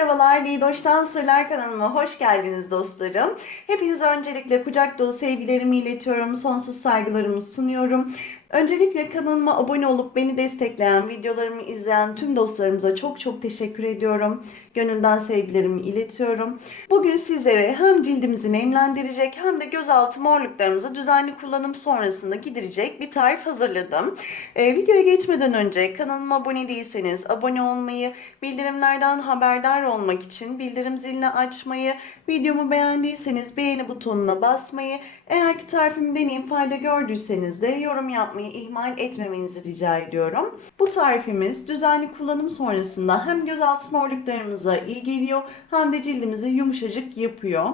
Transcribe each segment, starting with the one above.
merhabalar. Nidoş'tan Sırlar kanalıma hoş geldiniz dostlarım. Hepinize öncelikle kucak dolu sevgilerimi iletiyorum. Sonsuz saygılarımı sunuyorum. Öncelikle kanalıma abone olup beni destekleyen, videolarımı izleyen tüm dostlarımıza çok çok teşekkür ediyorum. Gönülden sevgilerimi iletiyorum. Bugün sizlere hem cildimizi nemlendirecek hem de gözaltı morluklarımızı düzenli kullanım sonrasında giderecek bir tarif hazırladım. Ee, videoya geçmeden önce kanalıma abone değilseniz abone olmayı, bildirimlerden haberdar olmak için bildirim zilini açmayı, videomu beğendiyseniz beğeni butonuna basmayı, eğer ki tarifimi deneyim fayda gördüyseniz de yorum yapmayı ihmal etmemenizi rica ediyorum. Bu tarifimiz düzenli kullanım sonrasında hem gözaltı morluklarımıza iyi geliyor hem de cildimizi yumuşacık yapıyor.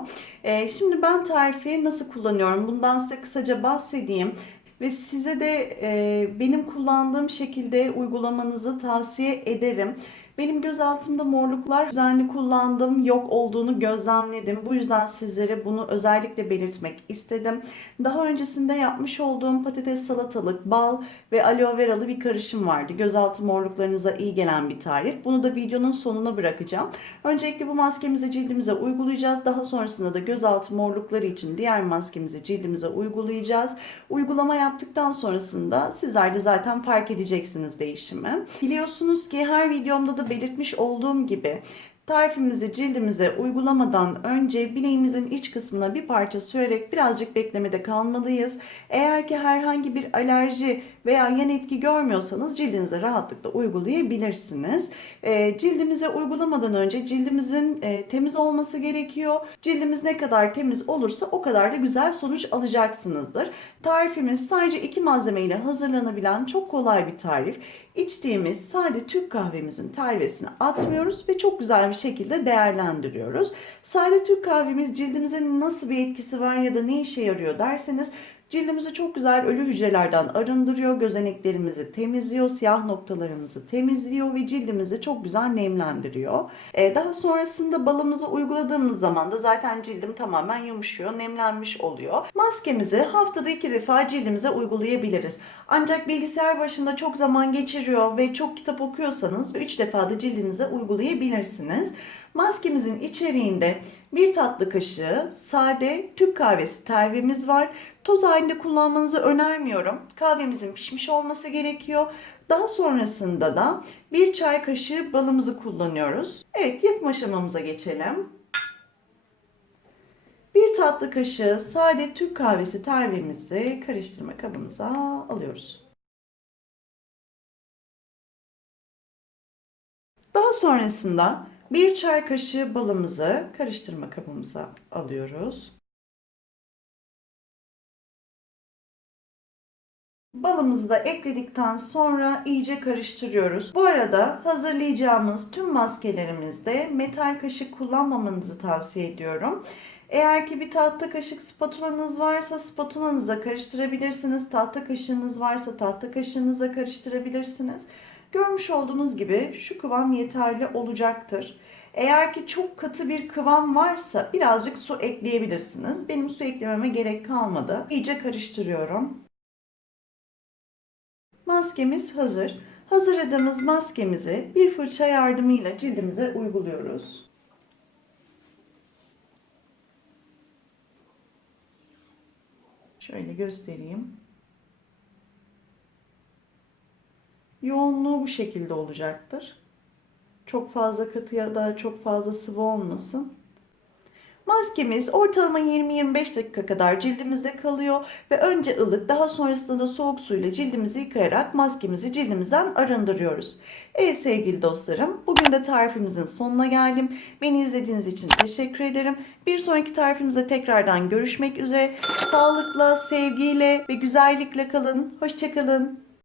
Ee, şimdi ben tarifi nasıl kullanıyorum bundan size kısaca bahsedeyim ve size de e, benim kullandığım şekilde uygulamanızı tavsiye ederim. Benim göz altımda morluklar düzenli kullandığım yok olduğunu gözlemledim. Bu yüzden sizlere bunu özellikle belirtmek istedim. Daha öncesinde yapmış olduğum patates salatalık, bal ve aloe veralı bir karışım vardı. Gözaltı morluklarınıza iyi gelen bir tarif. Bunu da videonun sonuna bırakacağım. Öncelikle bu maskemizi cildimize uygulayacağız. Daha sonrasında da gözaltı morlukları için diğer maskemizi cildimize uygulayacağız. Uygulama yaptıktan sonrasında sizler de zaten fark edeceksiniz değişimi. Biliyorsunuz ki her videomda da belirtmiş olduğum gibi tarifimizi cildimize uygulamadan önce bileğimizin iç kısmına bir parça sürerek birazcık beklemede kalmalıyız. Eğer ki herhangi bir alerji veya yan etki görmüyorsanız cildinize rahatlıkla uygulayabilirsiniz. E, cildimize uygulamadan önce cildimizin e, temiz olması gerekiyor. Cildimiz ne kadar temiz olursa o kadar da güzel sonuç alacaksınızdır. Tarifimiz sadece iki malzemeyle hazırlanabilen çok kolay bir tarif. İçtiğimiz sade Türk kahvemizin telvesini atmıyoruz ve çok güzel bir şekilde değerlendiriyoruz. Sade Türk kahvemiz cildimize nasıl bir etkisi var ya da ne işe yarıyor derseniz Cildimizi çok güzel ölü hücrelerden arındırıyor, gözeneklerimizi temizliyor, siyah noktalarımızı temizliyor ve cildimizi çok güzel nemlendiriyor. Ee, daha sonrasında balımızı uyguladığımız zaman da zaten cildim tamamen yumuşuyor, nemlenmiş oluyor. Maskemizi haftada iki defa cildimize uygulayabiliriz. Ancak bilgisayar başında çok zaman geçiriyor ve çok kitap okuyorsanız 3 defa da cildinize uygulayabilirsiniz. Maskemizin içeriğinde bir tatlı kaşığı sade Türk kahvesi telvemiz var. Toz halinde kullanmanızı önermiyorum. Kahvemizin pişmiş olması gerekiyor. Daha sonrasında da bir çay kaşığı balımızı kullanıyoruz. Evet yapım aşamamıza geçelim. Bir tatlı kaşığı sade Türk kahvesi telvemizi karıştırma kabımıza alıyoruz. Daha sonrasında bir çay kaşığı balımızı karıştırma kabımıza alıyoruz. Balımızı da ekledikten sonra iyice karıştırıyoruz. Bu arada hazırlayacağımız tüm maskelerimizde metal kaşık kullanmamanızı tavsiye ediyorum. Eğer ki bir tahta kaşık spatulanız varsa spatulanıza karıştırabilirsiniz. Tahta kaşığınız varsa tahta kaşığınıza karıştırabilirsiniz. Görmüş olduğunuz gibi şu kıvam yeterli olacaktır. Eğer ki çok katı bir kıvam varsa birazcık su ekleyebilirsiniz. Benim su eklememe gerek kalmadı. İyice karıştırıyorum. Maskemiz hazır. Hazırladığımız maskemizi bir fırça yardımıyla cildimize uyguluyoruz. Şöyle göstereyim. Yoğunluğu bu şekilde olacaktır. Çok fazla katı ya da çok fazla sıvı olmasın. Maskemiz ortalama 20-25 dakika kadar cildimizde kalıyor ve önce ılık daha sonrasında da soğuk suyla cildimizi yıkayarak maskemizi cildimizden arındırıyoruz. Evet sevgili dostlarım bugün de tarifimizin sonuna geldim. Beni izlediğiniz için teşekkür ederim. Bir sonraki tarifimizde tekrardan görüşmek üzere. Sağlıkla, sevgiyle ve güzellikle kalın. Hoşçakalın.